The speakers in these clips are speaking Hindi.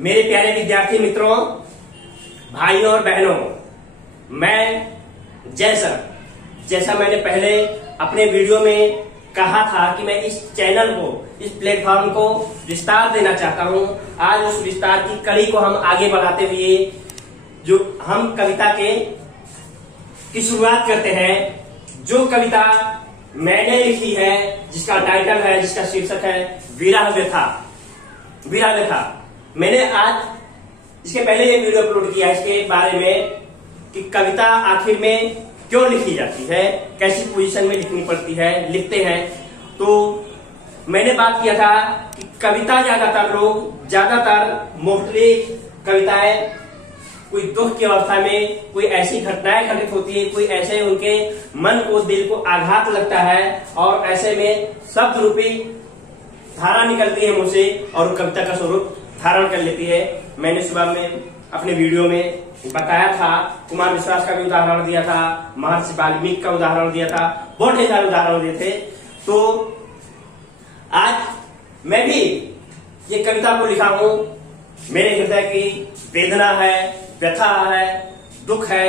मेरे प्यारे विद्यार्थी मित्रों, भाइयों और बहनों, मैं जैसा मैंने पहले अपने वीडियो में कहा था कि मैं इस चैनल को, इस प्लेटफॉर्म को विस्तार देना चाहता हूं। आज उस विस्तार की कड़ी को हम आगे बढ़ाते हुए जो हम कविता की शुरुआत करते हैं। जो कविता मैंने लिखी है, जिसका टाइटल है, जिसका शीर्षक है विरह व्यथा। विरह व्यथा मैंने आज इसके पहले एक वीडियो अपलोड किया इसके बारे में कि कविता आखिर में क्यों लिखी जाती है, कैसी पोजीशन में लिखनी पड़ती है, लिखते हैं। तो मैंने बात किया था कि कविता ज्यादातर मोस्टली कविताएं कोई दुख की अवस्था में, कोई ऐसी घटनाएं घटित होती है, कोई ऐसे उनके मन को, दिल को आघात लगता है और ऐसे में शब्द रूपी धारा निकलती है मुझसे और कविता का स्वरूप धारण कर लेती है। मैंने सुबह में अपने वीडियो में बताया था, कुमार विश्वास का भी उदाहरण दिया था, महर्षि वाल्मीकि का उदाहरण दिया था, बहुत ढेर सारे उदाहरण दिए थे। तो आज मैं भी ये कविता को लिखा हूं। मेरे हृदय की वेदना है, व्यथा है, दुख है,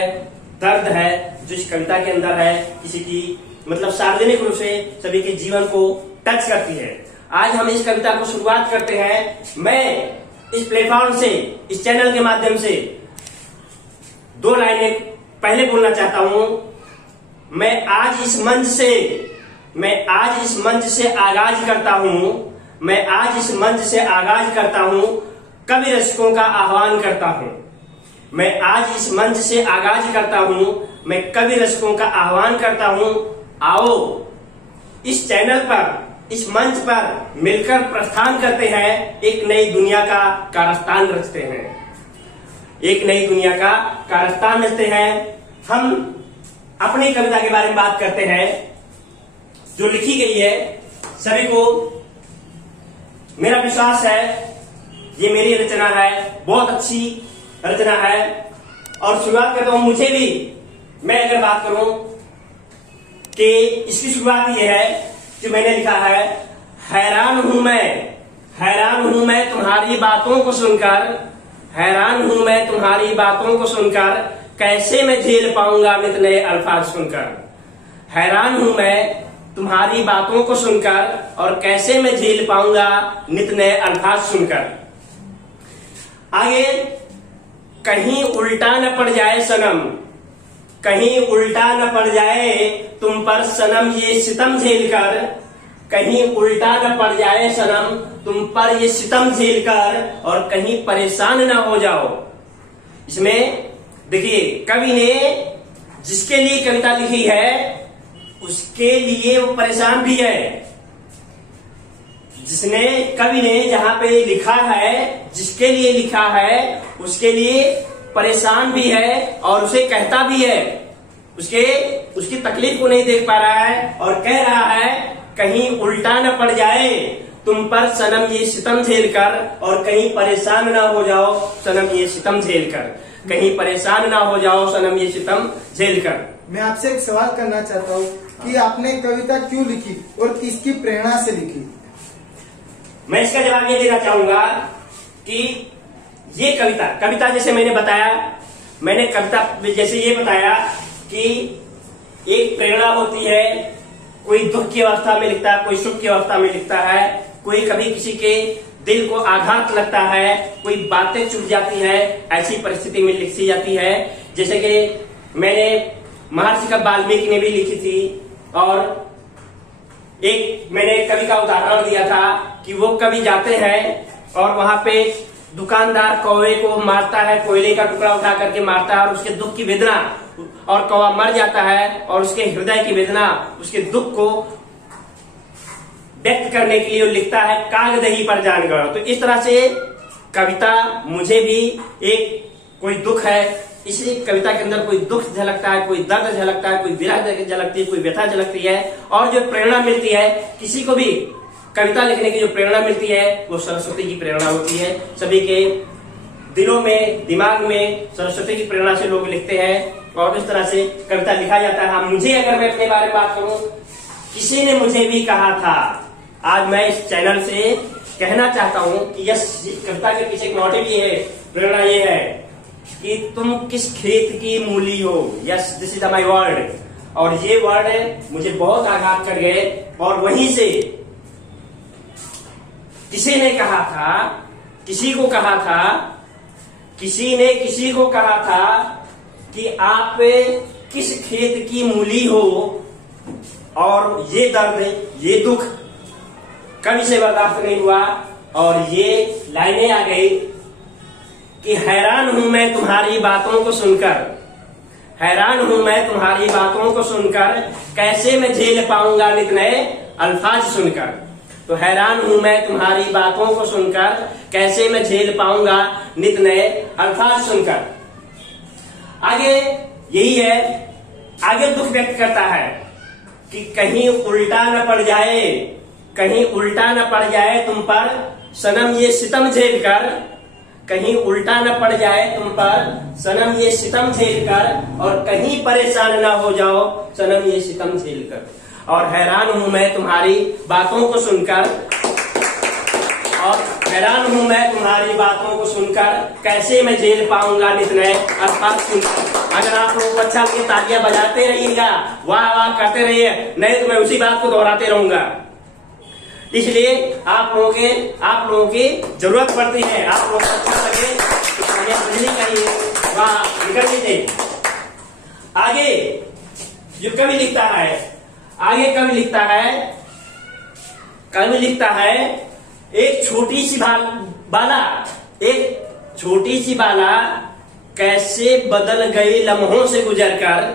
दर्द है, जो इस कविता के अंदर है, किसी की मतलब सार्वजनिक रूप से सभी के जीवन को टच करती है। आज हम इस कविता को शुरुआत करते हैं। मैं इस प्लेटफॉर्म से, इस चैनल के माध्यम से दो लाइनें पहले बोलना चाहता हूं। मैं आज इस मंच से आगाज करता हूं, कवि रसिकों का आह्वान करता हूं। मैं आज इस मंच से आगाज करता हूं, मैं कवि रसिकों का आह्वान करता हूं। आओ इस चैनल पर, इस मंच पर मिलकर प्रस्थान करते हैं, एक नई दुनिया का कारस्तान रचते हैं। एक नई दुनिया का कारस्तान रचते हैं। हम अपनी कविता के बारे में बात करते हैं जो लिखी गई है। सभी को मेरा विश्वास है ये मेरी रचना है, बहुत अच्छी रचना है। और शुरुआत करता हूं, मुझे भी, मैं अगर बात करूं कि इसकी शुरुआत ये है जो मैंने लिखा है, हैरान हूं मैं तुम्हारी बातों को सुनकर, हैरान हूं मैं तुम्हारी बातों को सुनकर, कैसे मैं झेल पाऊंगा नित नए अल्फाज सुनकर। हैरान हूं मैं तुम्हारी बातों को सुनकर और कैसे मैं झेल पाऊंगा नित नए अल्फाज सुनकर। आगे, कहीं उल्टा न पड़ जाए सनम, कहीं उल्टा न पड़ जाए तुम पर सनम ये सितम झेलकर, कहीं उल्टा न पड़ जाए सनम तुम पर ये सितम झेलकर, और कहीं परेशान न हो जाओ। इसमें देखिए, कवि ने जिसके लिए कविता लिखी है उसके लिए वो परेशान भी है। कवि ने जहां पे लिखा है, जिसके लिए लिखा है, उसके लिए परेशान भी है और उसे कहता भी है, उसकी तकलीफ को नहीं देख पा रहा है और कह रहा है, कहीं उल्टा न पड़ जाए तुम पर सनम ये सितम झेलकर, और कहीं परेशान ना हो जाओ सनम ये सितम झेलकर, कहीं परेशान ना हो जाओ सनम ये सितम झेलकर। मैं आपसे एक सवाल करना चाहता हूँ कि आपने कविता क्यों लिखी और किसकी प्रेरणा से लिखी? मैं इसका जवाब ये देना चाहूंगा कि ये कविता जैसे मैंने बताया, मैंने कविता जैसे ये बताया कि एक प्रेरणा होती है, कोई दुख की अवस्था में लिखता है, कोई सुख की अवस्था में लिखता है, कोई कभी किसी के दिल को आघात लगता है, कोई बातें चुभ जाती है, ऐसी परिस्थिति में लिखी जाती है। जैसे कि मैंने महर्षि वाल्मीकि ने भी लिखी थी, और एक मैंने कवि का उदाहरण दिया था कि वो कवि जाते हैं और वहां पे दुकानदार कौवे को मारता है, कोयले का टुकड़ा उठा करके मारता है और उसके दुख की वेदना, और कौवा मर जाता है और उसके हृदय की वेदना, उसके दुख को व्यक्त करने के लिए लिखता है, काग दही पर जान गयो। तो इस तरह से कविता मुझे भी एक कोई दुख है, इसलिए कविता के अंदर कोई दुख झलकता है, कोई दर्द झलकता है, कोई विरह झलकती है, कोई व्यथा झलकती है। और जो प्रेरणा मिलती है, किसी को भी कविता लिखने की जो प्रेरणा मिलती है वो सरस्वती की प्रेरणा होती है। सभी के दिलों में, दिमाग में सरस्वती की प्रेरणा से लोग लिखते हैं और इस तरह से कविता लिखा जाता है। मुझे, अगर मैं अपने बारे में बात करूं, किसी ने मुझे भी कहा था आज मैं इस चैनल से कहना चाहता हूं कि यह कविता के पीछे एक मोटिव ये है, प्रेरणा ये है कि तुम किस खेत की मूली हो। Yes, this is my word. और ये वर्ड मुझे बहुत आघात कर गए। और वहीं से किसी ने कहा था, किसी को कहा था, किसी ने किसी को कहा था कि आप किस खेत की मूली हो। और ये दर्द, ये दुख कभी से बर्दाश्त नहीं हुआ और ये लाइनें आ गई कि हैरान हूं मैं तुम्हारी बातों को सुनकर, हैरान हूं मैं तुम्हारी बातों को सुनकर, कैसे मैं झेल पाऊंगा नित नए अल्फाज सुनकर। तो हैरान हूं मैं तुम्हारी बातों को सुनकर, कैसे मैं झेल पाऊंगा नित नए अल्फाज सुनकर। आगे यही है, आगे दुख व्यक्त करता है कि कहीं उल्टा न पड़ जाए, कहीं उल्टा न पड़ जाए तुम पर सनम ये सितम झेल कर, कहीं उल्टा न पड़ जाए तुम पर सनम ये सितम झेल कर, और कहीं परेशान न हो जाओ सनम ये सितम झेल कर। और हैरान हूं मैं तुम्हारी बातों को सुनकर, और हैरान हूं मैं तुम्हारी बातों को सुनकर, कैसे मैं झेल पाऊंगा नित नए अल्फाज सुनकर। अगर आप लोगों को अच्छा लगे तालियां बजाते रहिएगा, वाह वाह करते रहिए, नहीं तो मैं उसी बात को दोहराते रहूंगा। इसलिए आप लोगों की जरूरत पड़ती है। आप लोगों को अच्छा लगे तो तालियां बजनी चाहिए, वाह निकल लीजिए। आगे जो कवि लिखता है, आगे कवि लिखता है, कवि लिखता है एक छोटी सी बाला, एक छोटी सी बाला कैसे बदल गई लम्हों से गुजरकर,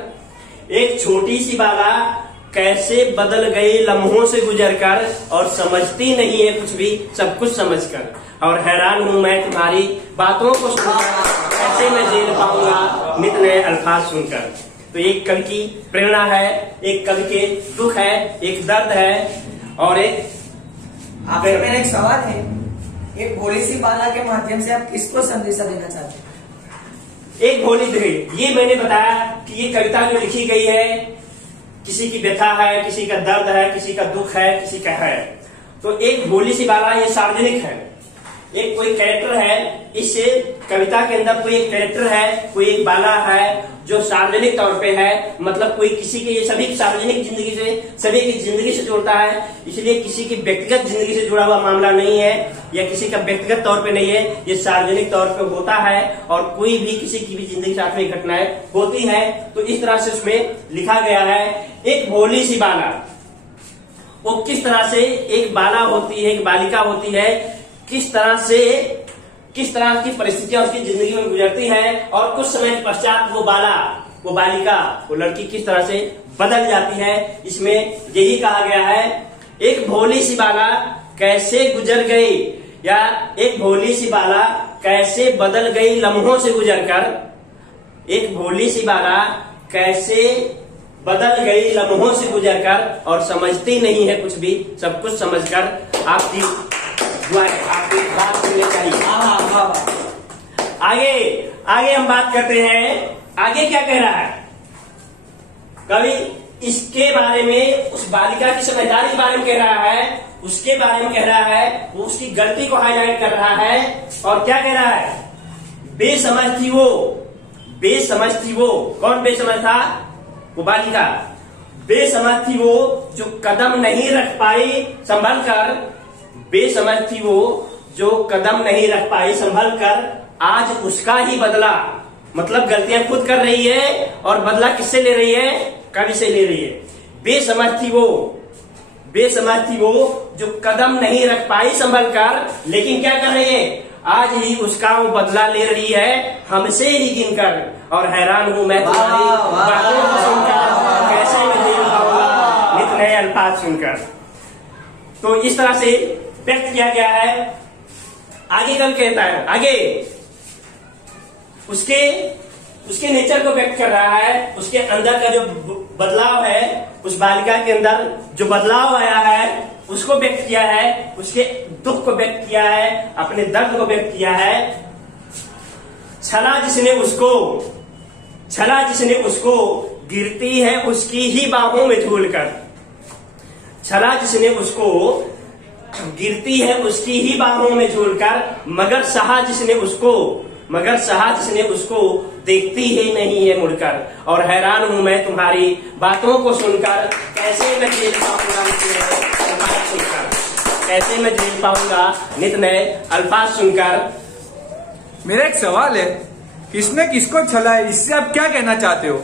एक छोटी सी बाला कैसे बदल गई लम्हों से गुजरकर, और समझती नहीं है कुछ भी सब कुछ समझकर। और हैरान हूं मैं तुम्हारी बातों को सुनकर, कैसे मैं झेल पाऊंगा नित नए अल्फाज सुनकर। तो एक कवि की प्रेरणा है, एक कवि के दुख है, एक दर्द है, और एक आपसे मेरा एक सवाल है, एक भोली सी बाला के माध्यम से आप किसको संदेशा देना चाहते हैं? एक भोली सी, ये मैंने बताया कि ये कविता जो लिखी गई है किसी की व्यथा है, किसी का दर्द है, किसी का दुख है, किसी का है। तो एक भोली सी बाला ये सार्वजनिक है, एक कोई कैरेक्टर है, इस कविता के अंदर कोई एक कैरेक्टर है, कोई एक बाला है जो सार्वजनिक तौर पे है, मतलब कोई किसी के, ये सभी की सार्वजनिक जिंदगी से, सभी की जिंदगी से जुड़ता है, इसलिए किसी की व्यक्तिगत जिंदगी से जुड़ा हुआ मामला नहीं है, या किसी का व्यक्तिगत तौर पे नहीं है, ये सार्वजनिक तौर पे होता है। और कोई भी किसी की भी जिंदगी साथ में घटनाएं होती है, तो इस तरह से उसमें लिखा गया है एक भोली सी बाला। वो किस तरह से एक बाला होती है, एक बालिका होती है, किस तरह की परिस्थितियां उसकी जिंदगी में गुजरती है, और कुछ समय के पश्चात वो बाला, वो बालिका, वो लड़की किस तरह से बदल जाती है। इसमें यही कहा गया है, एक भोली सी बाला कैसे गुजर गई, या एक भोली सी बाला कैसे बदल गई लम्हों से गुजरकर, एक भोली सी बाला कैसे बदल गई लम्हों से गुजरकर, और समझती नहीं है कुछ भी सब कुछ समझकर। आपकी आपकी बात सुननी चाहिए। आगे हम बात करते हैं, आगे क्या कह रहा है कवि, इसके बारे में, उस बालिका की समझदारी के बारे में कह रहा है, उसके बारे में कह रहा है, वो उसकी गलती को हाईलाइट कर रहा है। और क्या कह रहा है, बेसमझ थी वो, बेसमझ थी वो। कौन बेसमझ था? वो बालिका बेसमझ थी वो जो कदम नहीं रख पाई संभल कर, बेसमझ थी वो जो कदम नहीं रख पाई संभल कर, आज उसका ही बदला, मतलब गलतियां खुद कर रही है और बदला किससे ले रही है? कवि से ले रही है। बेसमझ थी वो, बेसमझ थी वो जो कदम नहीं रख पाई संभल कर, लेकिन क्या कर रही है? आज ही उसका वो बदला ले रही है हमसे ही गिनकर। और हैरान हूं मैं तुम्हारी बातों को सुनकर, कैसे मैं झेल पाऊंगा नित नए अल्फाज सुनकर। तो इस तरह से व्यक्त किया गया है। आगे कल कहता है, आगे उसके नेचर को व्यक्त कर रहा है, उसके अंदर का जो बदलाव है, उस बालिका के अंदर जो बदलाव आया है उसको व्यक्त किया है, उसके दुख को व्यक्त किया है, अपने दर्द को व्यक्त किया है। छला जिसने उसको गिरती है उसकी ही बाहों में झूलकर, छला जिसने उसको गिरती है उसकी ही बाहों में झूलकर, मगर सहा जिसने उसको देखती ही नहीं है मुड़कर। और हैरान हूं मैं तुम्हारी बातों को सुनकर, कैसे मैं झेल पाऊंगा नित नए अल्फाज सुनकर। मेरा एक सवाल है, किसने किसको छला है, इससे आप क्या कहना चाहते हो?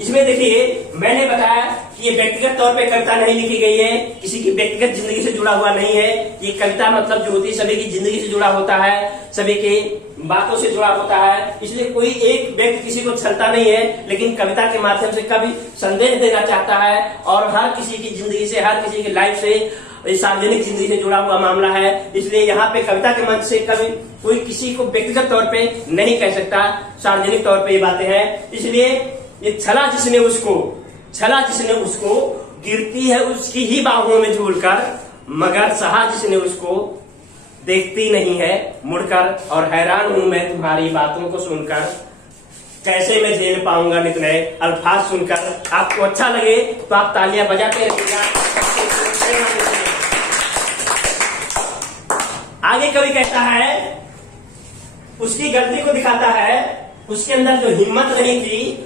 इसमें देखिए, मैंने बताया कि ये व्यक्तिगत तौर पे कविता नहीं लिखी गई है, किसी की व्यक्तिगत जिंदगी से जुड़ा हुआ नहीं है। ये कविता मतलब जो होती है सभी की जिंदगी से जुड़ा होता है, सभी की बातों से जुड़ा होता है, इसलिए कोई एक व्यक्ति किसी को छलता नहीं है, लेकिन कविता के माध्यम से कभी संदेश देना चाहता है और हर किसी की जिंदगी से, हर किसी की लाइफ से, सार्वजनिक जिंदगी से जुड़ा हुआ मामला है। इसलिए यहाँ पे कविता के मंच से कभी कोई किसी को व्यक्तिगत तौर पे नहीं कह सकता, सार्वजनिक तौर पे ये बातें हैं। इसलिए ये छला जिसने उसको गिरती है उसकी ही बाहों में झूलकर, मगर सहा जिसने उसको देखती नहीं है मुड़कर। और हैरान हूं मैं तुम्हारी बातों को सुनकर, कैसे मैं झेल पाऊंगा नित नए अल्फाज सुनकर। आपको अच्छा लगे तो आप तालियां बजाते रहिएगा। आगे कवि कहता है, उसकी गलती को दिखाता है, उसके अंदर जो हिम्मत नहीं थी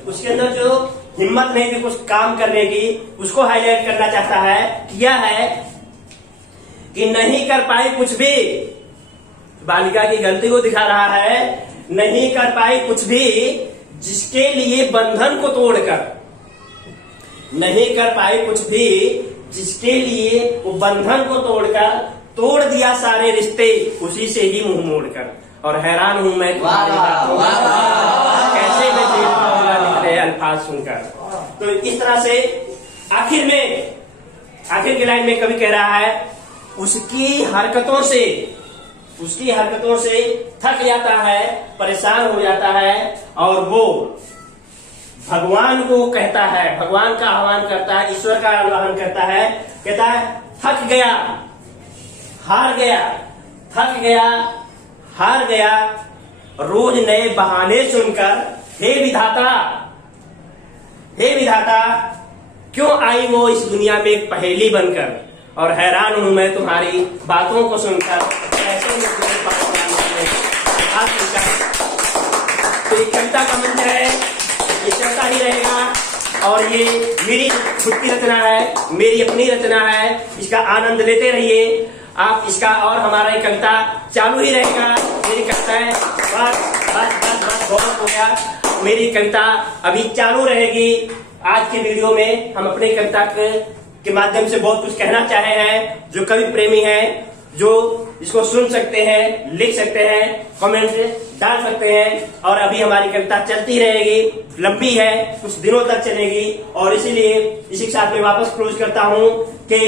कुछ काम करने की, उसको हाईलाइट करना चाहता है। किया है कि नहीं कर पाई कुछ भी, बालिका की गलती को दिखा रहा है, नहीं कर पाई कुछ भी जिसके लिए बंधन को तोड़कर, नहीं कर पाई कुछ भी जिसके लिए वो बंधन को तोड़कर, तोड़ दिया सारे रिश्ते उसी से ही मुंह मोड़कर। और हैरान हूं मैं तुम्हारी बातों को, कैसे मैं झेल पाऊंगा नित नए अल्फाज सुनकर। तो इस तरह से आखिर की लाइन में कवि कह रहा है, उसकी हरकतों से थक जाता है, परेशान हो जाता है, और वो भगवान को कहता है, भगवान का आह्वान करता है, ईश्वर का आह्वान करता है, कहता है थक गया, हार गया रोज नए बहाने सुनकर, हे विधाता क्यों आई वो इस दुनिया में एक पहेली बनकर। और हैरान हूं मैं तुम्हारी बातों को सुनकर, कैसे तो ये कविता का मंच है, ये चलता ही रहेगा। और ये मेरी खुद की रचना है, मेरी अपनी रचना है, इसका आनंद लेते रहिए आप इसका। और हमारा ये कविता चालू ही रहेगा, मेरी कविताएं बस बहुत हो गया, मेरी कविता अभी चालू रहेगी। आज के वीडियो में हम अपने कविता के माध्यम से बहुत कुछ कहना चाहे हैं। जो कवि प्रेमी हैं, जो इसको सुन सकते हैं, लिख सकते हैं, कमेंट डाल सकते हैं। और अभी हमारी कविता चलती रहेगी, लंबी है, कुछ दिनों तक चलेगी। और इसीलिए इसी के साथ में वापस क्लोज करता हूं कि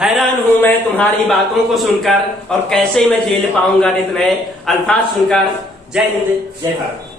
हैरान हूं मैं तुम्हारी बातों को सुनकर, और कैसे मैं झेल पाऊंगा नित नए अल्फाज सुनकर। जय हिंद, जय भारत।